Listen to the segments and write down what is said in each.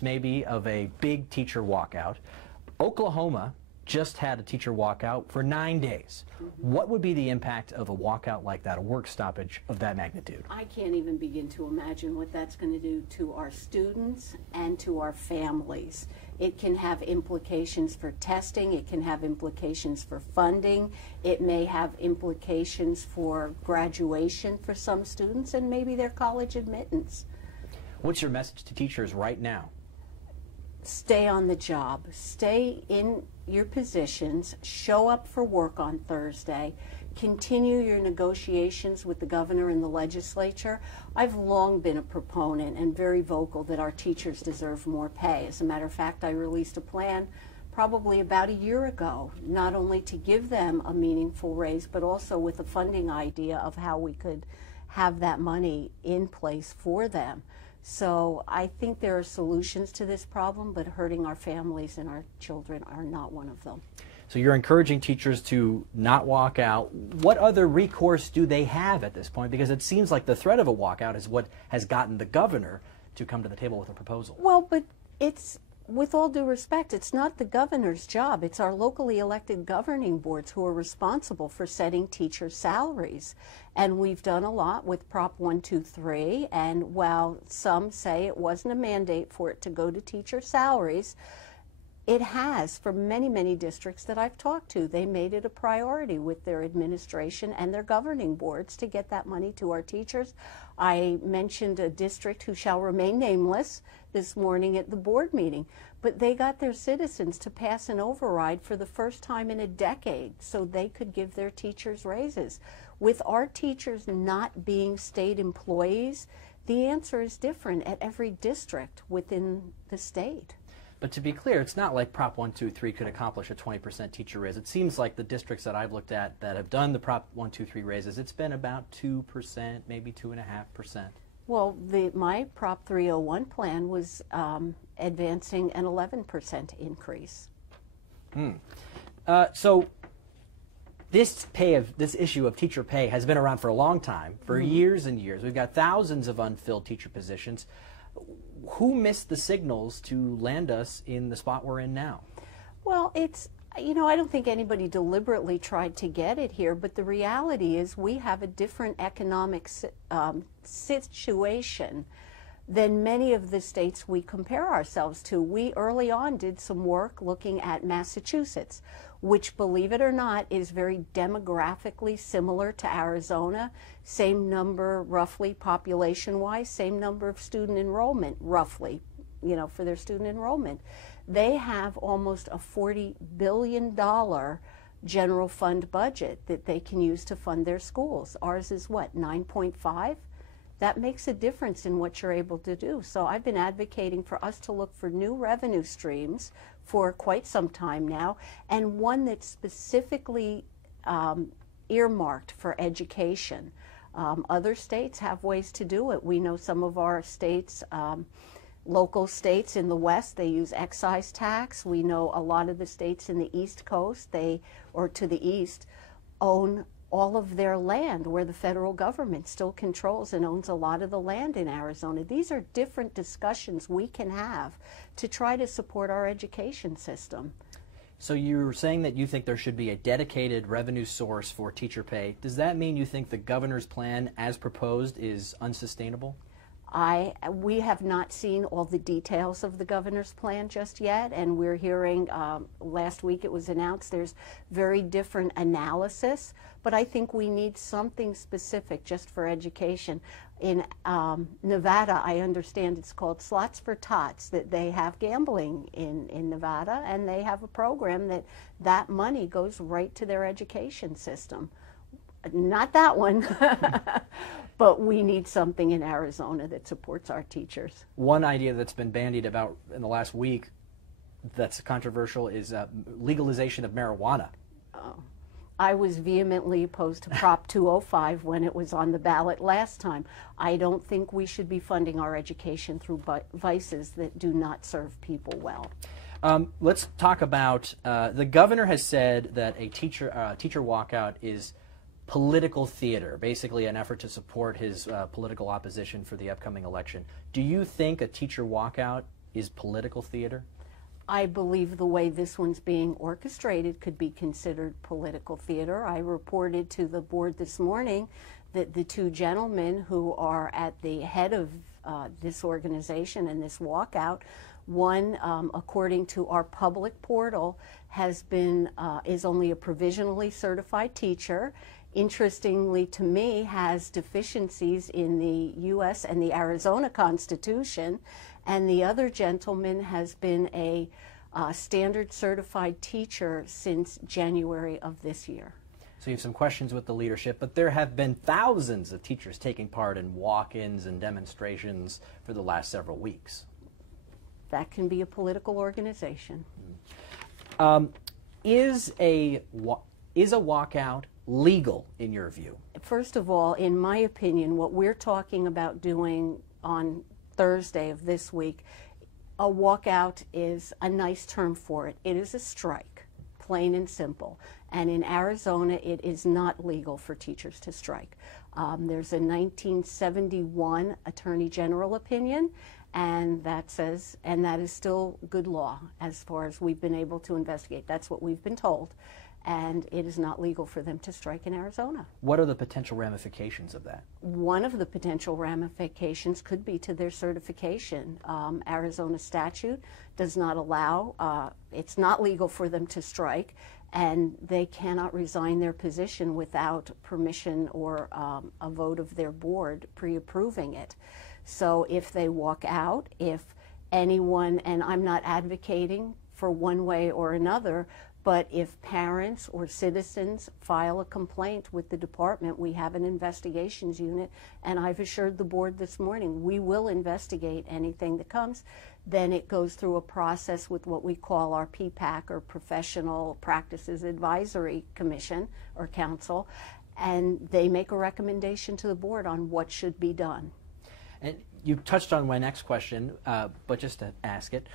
maybe of a big teacher walkout. Oklahoma just had a teacher walkout for 9 days. What would be the impact of a walkout like that, a work stoppage of that magnitude? I can't even begin to imagine what that's going to do to our students and to our families. It can have implications for testing, it can have implications for funding, it may have implications for graduation for some students and maybe their college admittance. What's your message to teachers right now? Stay on the job, stay in your positions, show up for work on Thursday, continue your negotiations with the governor and the legislature. I've long been a proponent and very vocal that our teachers deserve more pay. As a matter of fact, I released a plan probably about a year ago, not only to give them a meaningful raise, but also with a funding idea of how we could have that money in place for them. So I think there are solutions to this problem, but hurting our families and our children are not one of them. So you're encouraging teachers to not walk out. What other recourse do they have at this point? Because it seems like the threat of a walkout is what has gotten the governor to come to the table with a proposal. Well, but it's, with all due respect, it's not the governor's job. It's our locally elected governing boards who are responsible for setting teacher salaries. And we've done a lot with Prop 123, and while some say it wasn't a mandate for it to go to teacher salaries, it has for many, many districts that I've talked to. They made it a priority with their administration and their governing boards to get that money to our teachers. I mentioned a district who shall remain nameless this morning at the board meeting, but they got their citizens to pass an override for the first time in a decade so they could give their teachers raises. With our teachers not being state employees, the answer is different at every district within the state. But to be clear, it's not like Prop 123 could accomplish a 20% teacher raise. It seems like the districts that I've looked at that have done the Prop 123 raises, it's been about 2%, maybe 2.5%. Well, my Prop 301 plan was advancing an 11% increase. So this issue of teacher pay has been around for a long time, for years and years. We've got thousands of unfilled teacher positions. Who missed the signals to land us in the spot we're in now? Well, it's, you know, I don't think anybody deliberately tried to get it here, but the reality is we have a different economic situation than many of the states we compare ourselves to. We early on did some work looking at Massachusetts, which, believe it or not, is very demographically similar to Arizona. Same number, roughly, population-wise, same number of student enrollment, roughly, you know, for their student enrollment. They have almost a $40 billion general fund budget that they can use to fund their schools. Ours is what, 9.5? That makes a difference in what you're able to do. So I've been advocating for us to look for new revenue streams for quite some time now, and one that's specifically earmarked for education. Other states have ways to do it. We know some of our states, local states in the West, they use excise tax. We know a lot of the states in the East Coast, or to the east, own all of their land, where the federal government still controls and owns a lot of the land in Arizona. These are different discussions we can have to try to support our education system. So you're saying that you think there should be a dedicated revenue source for teacher pay. Does that mean you think the governor's plan as proposed is unsustainable? We have not seen all the details of the governor's plan just yet, and we're hearing, last week it was announced, there's very different analysis, but I think we need something specific just for education. In Nevada, I understand it's called Slots for Tots, that they have gambling in Nevada, and they have a program that money goes right to their education system. Not that one, but we need something in Arizona that supports our teachers. One idea that's been bandied about in the last week that's controversial is legalization of marijuana. I was vehemently opposed to Prop 205 when it was on the ballot last time. I don't think we should be funding our education through vices that do not serve people well. Let's talk about, the governor has said that a teacher walkout is political theater, basically an effort to support his political opposition for the upcoming election. Do you think a teacher walkout is political theater? I believe the way this one's being orchestrated could be considered political theater. I reported to the board this morning that the two gentlemen who are at the head of this organization and this walkout, one, according to our public portal, is only a provisionally certified teacher. Interestingly to me, has deficiencies in the U.S. and the Arizona Constitution, and the other gentleman has been a standard certified teacher since January of this year. So you have some questions with the leadership, but there have been thousands of teachers taking part in walk-ins and demonstrations for the last several weeks. That can be a political organization. Is a walkout legal in your view? First of all, in my opinion, what we're talking about doing on Thursday of this week, a walkout is a nice term for it. It is a strike, plain and simple. And in Arizona, it is not legal for teachers to strike. There's a 1971 Attorney General opinion, and that is still good law as far as we've been able to investigate. That's what we've been told. And it is not legal for them to strike in Arizona. What are the potential ramifications of that? One of the potential ramifications could be to their certification. Arizona statute does not allow, it's not legal for them to strike, and they cannot resign their position without permission or a vote of their board pre-approving it. So if they walk out, if anyone, and I'm not advocating for one way or another, but if parents or citizens file a complaint with the department, we have an investigations unit, and I've assured the board this morning we will investigate anything that comes. Then it goes through a process with what we call our PPAC, or Professional Practices Advisory Commission or Council, and they make a recommendation to the board on what should be done. And you touched on my next question, but just to ask it,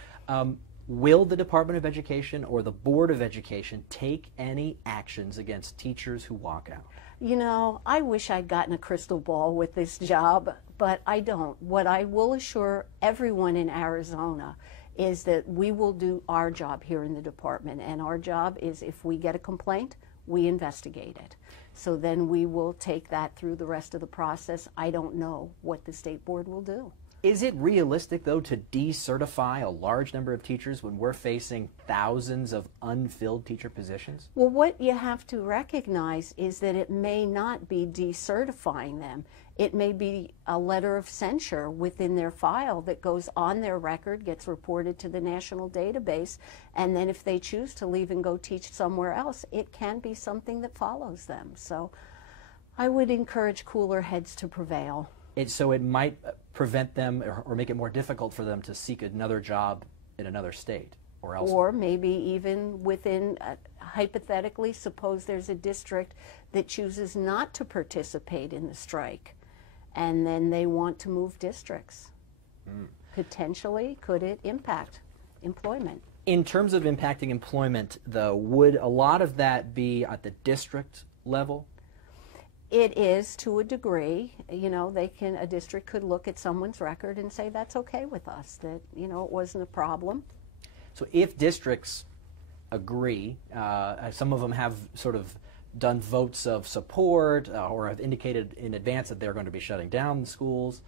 will the Department of Education or the Board of Education take any actions against teachers who walk out? You know, I wish I'd gotten a crystal ball with this job, but I don't. What I will assure everyone in Arizona is that we will do our job here in the department, and our job is, if we get a complaint, we investigate it. So then we will take that through the rest of the process. I don't know what the state board will do. Is it realistic, though, to decertify a large number of teachers when we're facing thousands of unfilled teacher positions? Well, what you have to recognize is that it may not be decertifying them. It may be a letter of censure within their file that goes on their record, gets reported to the national database, and then if they choose to leave and go teach somewhere else, it can be something that follows them. So I would encourage cooler heads to prevail. So it might prevent them or make it more difficult for them to seek another job in another state or elsewhere. Or maybe even within, hypothetically, suppose there's a district that chooses not to participate in the strike, and then they want to move districts. Potentially, could it impact employment? In terms of impacting employment, though, would a lot of that be at the district level? It is, to a degree. You know, a district could look at someone's record and say that's okay with us, that, you know, it wasn't a problem. So if districts agree, some of them have sort of done votes of support or have indicated in advance that they're going to be shutting down the schools,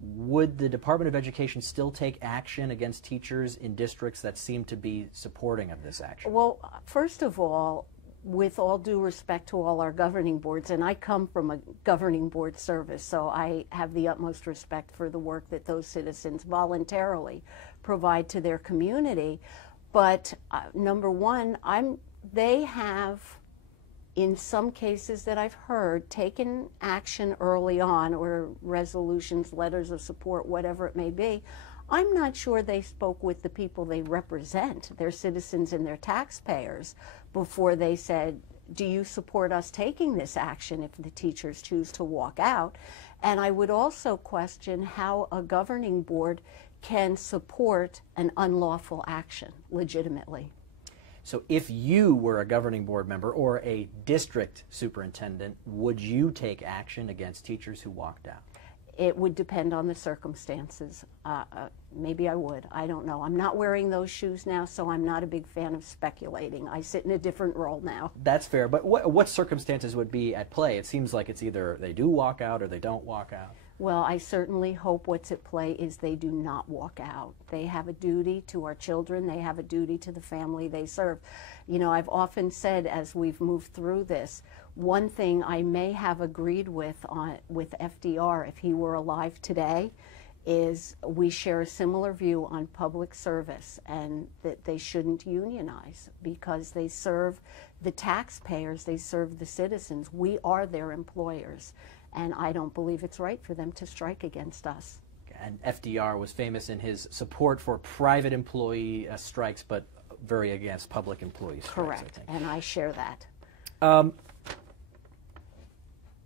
would the Department of Education still take action against teachers in districts that seem to be supporting of this action? Well, first of all, with all due respect to all our governing boards, and I come from a governing board service, so I have the utmost respect for the work that those citizens voluntarily provide to their community. But number one, they have, in some cases that I've heard, taken action early on, or resolutions, letters of support, whatever it may be. I'm not sure they spoke with the people they represent, their citizens and their taxpayers, before they said, do you support us taking this action if the teachers choose to walk out? And I would also question how a governing board can support an unlawful action legitimately. So if you were a governing board member or a district superintendent, would you take action against teachers who walked out? It would depend on the circumstances. Maybe I would. I don't know. I'm not wearing those shoes now, so I'm not a big fan of speculating. I sit in a different role now. That's fair. But what circumstances would be at play? It seems like it's either they do walk out or they don't walk out. Well, I certainly hope what's at play is they do not walk out. They have a duty to our children. They have a duty to the family they serve. You know, I've often said as we've moved through this, one thing I may have agreed with FDR if he were alive today is we share a similar view on public service and that they shouldn't unionize because they serve the taxpayers, they serve the citizens. We are their employers. And I don't believe it's right for them to strike against us. And FDR was famous in his support for private employee strikes, but very against public employee strikes. Correct, and I share that.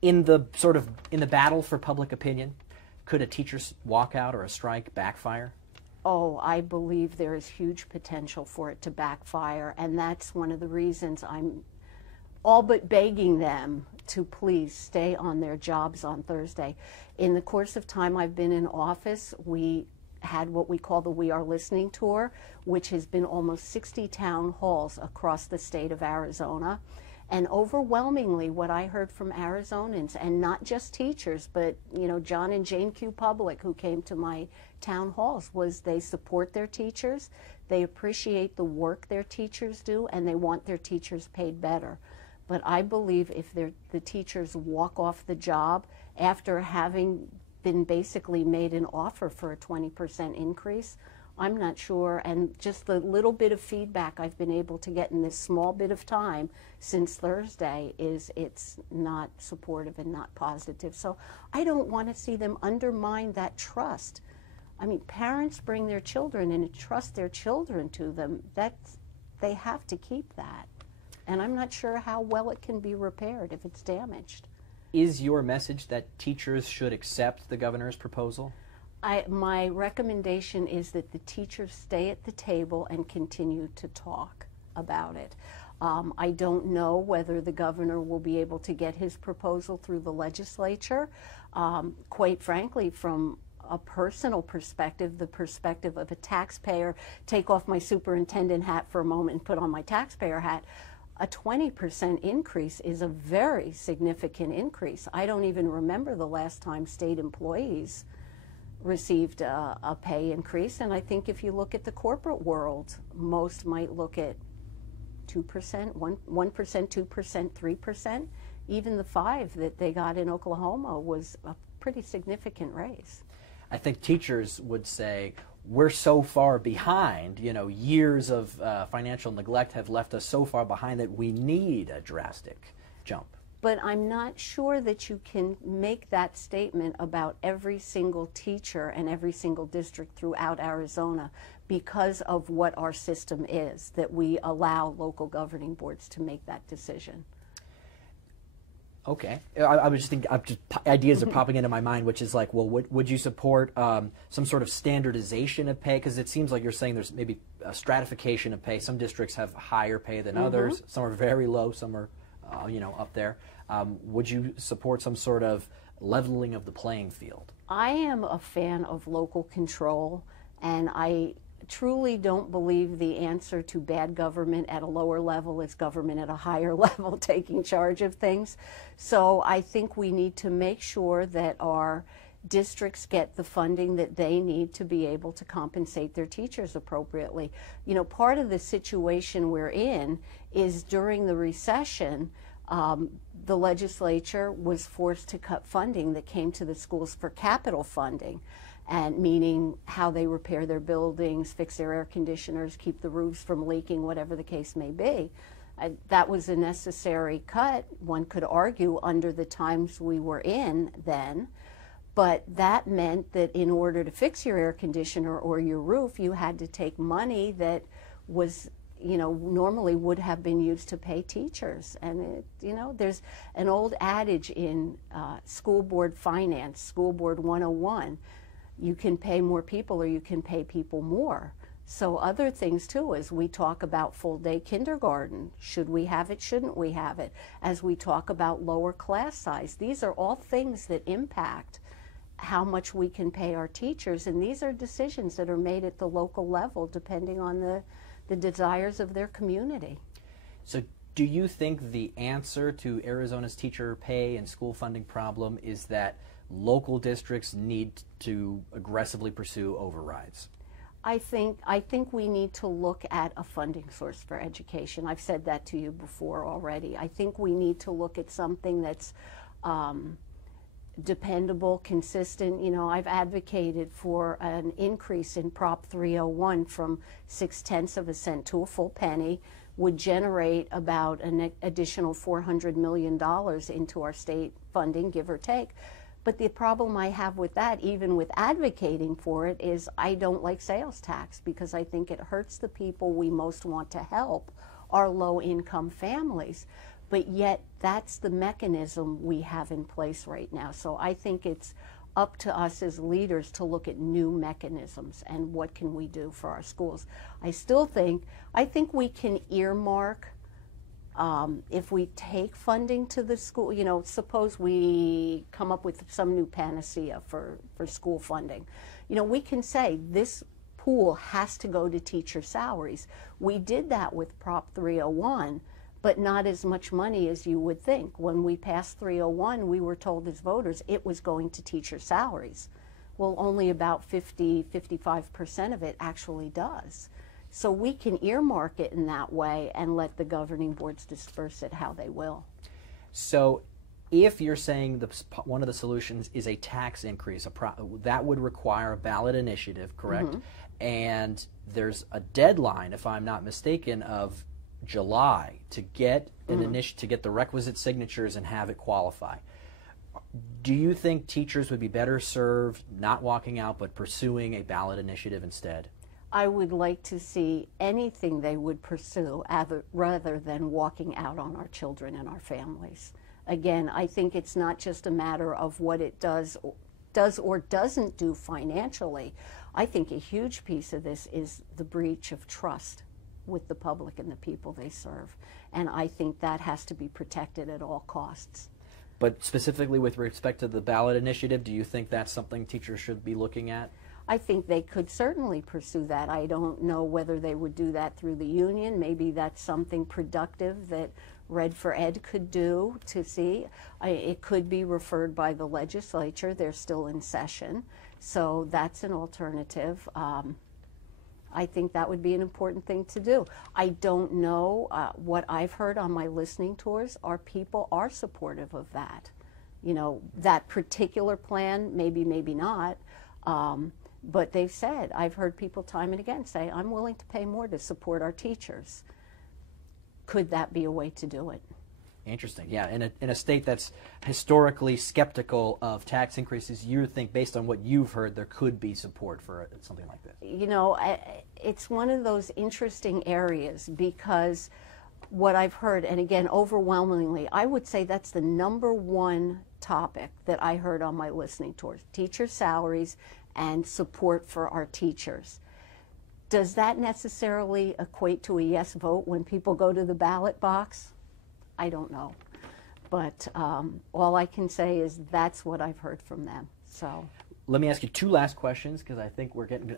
In the battle for public opinion, could a teacher's walkout or a strike backfire? Oh, I believe there is huge potential for it to backfire, and that's one of the reasons I'm all but begging them to please stay on their jobs on Thursday. In the course of time I've been in office, we had what we call the We Are Listening Tour, which has been almost 60 town halls across the state of Arizona. And overwhelmingly what I heard from Arizonans, and not just teachers, but you know, John and Jane Q. Public who came to my town halls, was they support their teachers, they appreciate the work their teachers do, and they want their teachers paid better. But I believe if the teachers walk off the job after having been basically made an offer for a 20% increase, I'm not sure. And just the little bit of feedback I've been able to get in this small bit of time since Thursday is it's not supportive and not positive. So I don't want to see them undermine that trust. I mean, parents bring their children and trust their children to them. They have to keep that. And I'm not sure how well it can be repaired if it's damaged. Is your message that teachers should accept the governor's proposal? My recommendation is that the teachers stay at the table and continue to talk about it. I don't know whether the governor will be able to get his proposal through the legislature. Quite frankly, from a personal perspective, the perspective of a taxpayer, take off my superintendent hat for a moment and put on my taxpayer hat, a 20% increase is a very significant increase. I don't even remember the last time state employees received a pay increase, and I think if you look at the corporate world, most might look at 2%, 1%, 2%, 3%. Even the 5% that they got in Oklahoma was a pretty significant raise. I think teachers would say, we're so far behind, you know, years of financial neglect have left us so far behind that we need a drastic jump. But I'm not sure that you can make that statement about every single teacher and every single district throughout Arizona because of what our system is, that we allow local governing boards to make that decision. Okay. I was just thinking, ideas are popping into my mind, which is like, well, would you support some sort of standardization of pay? Because it seems like you're saying there's maybe a stratification of pay. Some districts have higher pay than others. Some are very low. Some are, up there. Would you support some sort of leveling of the playing field? I am a fan of local control, and I truly don't believe the answer to bad government at a lower level is government at a higher level taking charge of things. So I think we need to make sure that our districts get the funding that they need to be able to compensate their teachers appropriately. You know, part of the situation we're in is during the recession, the legislature was forced to cut funding that came to the schools for capital funding, and meaning how they repair their buildings, fix their air conditioners, keep the roofs from leaking, whatever the case may be. That was a necessary cut, one could argue, under the times we were in then. But that meant that in order to fix your air conditioner or your roof, you had to take money that was, normally would have been used to pay teachers. And, there's an old adage in school board finance, School Board 101, you can pay more people or you can pay people more. So other things too, as we talk about full day kindergarten, should we have it, shouldn't we have it? As we talk about lower class size, these are all things that impact how much we can pay our teachers, and these are decisions that are made at the local level depending on the desires of their community. So do you think the answer to Arizona's teacher pay and school funding problem is that local districts need to aggressively pursue overrides? I think we need to look at a funding source for education. I've said that to you before already. I think we need to look at something that's dependable, consistent. You know, I've advocated for an increase in Prop 301 from 0.6 of a cent to a full penny, would generate about an additional $400 million into our state funding, give or take. But the problem I have with that, even with advocating for it, is I don't like sales tax because I think it hurts the people we most want to help, our low-income families. But yet that's the mechanism we have in place right now. So I think it's up to us as leaders to look at new mechanisms and what can we do for our schools. I think we can earmark, if we take funding to the school, you know, suppose we come up with some new panacea for school funding. You know, we can say this pool has to go to teacher salaries. We did that with Prop 301, but not as much money as you would think. When we passed 301, we were told as voters it was going to teacher salaries. Well, only about 55% of it actually does. So we can earmark it in that way and let the governing boards disperse it how they will. So if you're saying one of the solutions is a tax increase, that would require a ballot initiative, correct? Mm-hmm. And there's a deadline, if I'm not mistaken, of July to get an to get the requisite signatures and have it qualify. Do you think teachers would be better served not walking out but pursuing a ballot initiative instead? I would like to see anything they would pursue rather than walking out on our children and our families. Again, I think it's not just a matter of what it does or doesn't do financially. I think a huge piece of this is the breach of trust with the public and the people they serve. And I think that has to be protected at all costs. But specifically with respect to the ballot initiative, do you think that's something teachers should be looking at? I think they could certainly pursue that. I don't know whether they would do that through the union. Maybe that's something productive that Red for Ed could do to see. It could be referred by the legislature. They're still in session. So that's an alternative. I think that would be an important thing to do. I don't know what I've heard on my listening tours. People are supportive of that. You know, that particular plan, maybe not. But they've said, I've heard people time and again say, I'm willing to pay more to support our teachers. Could that be a way to do it? Interesting. Yeah, in a state that's historically skeptical of tax increases, you think, based on what you've heard, there could be support for something like this. You know, it's one of those interesting areas because what I've heard, and again, overwhelmingly, I would say that's the #1 topic that I heard on my listening tours: teacher salaries and support for our teachers. Does that necessarily equate to a yes vote when people go to the ballot box? I don't know. But all I can say is that's what I've heard from them. So let me ask you 2 last questions because I think we're getting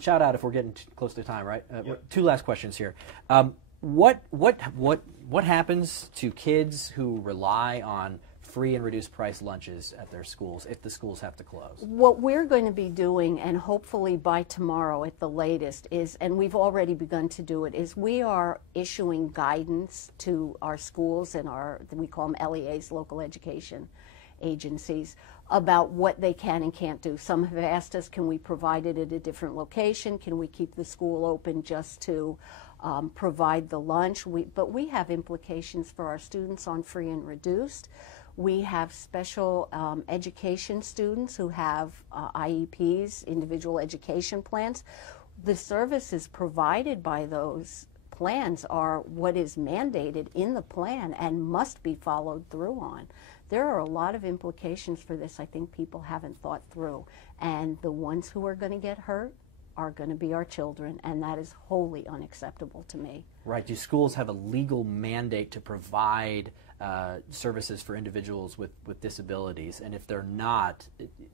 shout out if we're getting close to time, right? Yep. 2 last questions here. What happens to kids who rely on free and reduced price lunches at their schools if the schools have to close? What we're going to be doing, and hopefully by tomorrow at the latest, is, and we've already begun to do it, is we are issuing guidance to our schools and we call them LEAs, local education agencies, about what they can and can't do. Some have asked us, can we provide it at a different location? Can we keep the school open just to provide the lunch? But we have implications for our students on free and reduced. We have special education students who have IEPs, individual education plans. The services provided by those plans are what is mandated in the plan and must be followed through on. There are a lot of implications for this I think people haven't thought through. And the ones who are going to get hurt are going to be our children, and that is wholly unacceptable to me. Right. Do schools have a legal mandate to provide services for individuals with disabilities? And if they're not,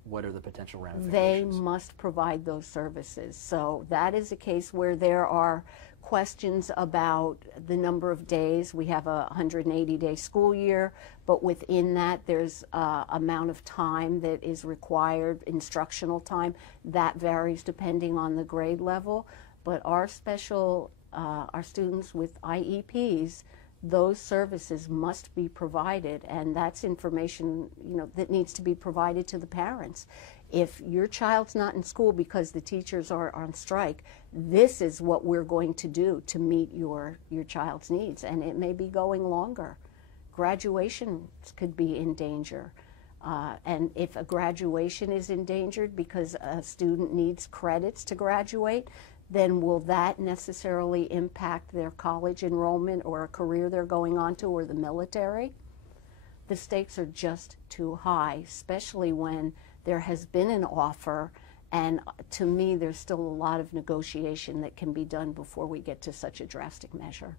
what are the potential ramifications? They must provide those services. So that is a case where there are questions about the number of days. We have a 180-day school year, but within that there's amount of time that is required, instructional time. That varies depending on the grade level. But our students with IEPs, those services must be provided, and that's information, you know, that needs to be provided to the parents. If your child's not in school because the teachers are on strike, this is what we're going to do to meet your child's needs, and it may be going longer. Graduation could be in danger. And if a graduation is endangered because a student needs credits to graduate, then will that necessarily impact their college enrollment or a career they're going on to, or the military? The stakes are just too high, especially when there has been an offer, and to me there's still a lot of negotiation that can be done before we get to such a drastic measure.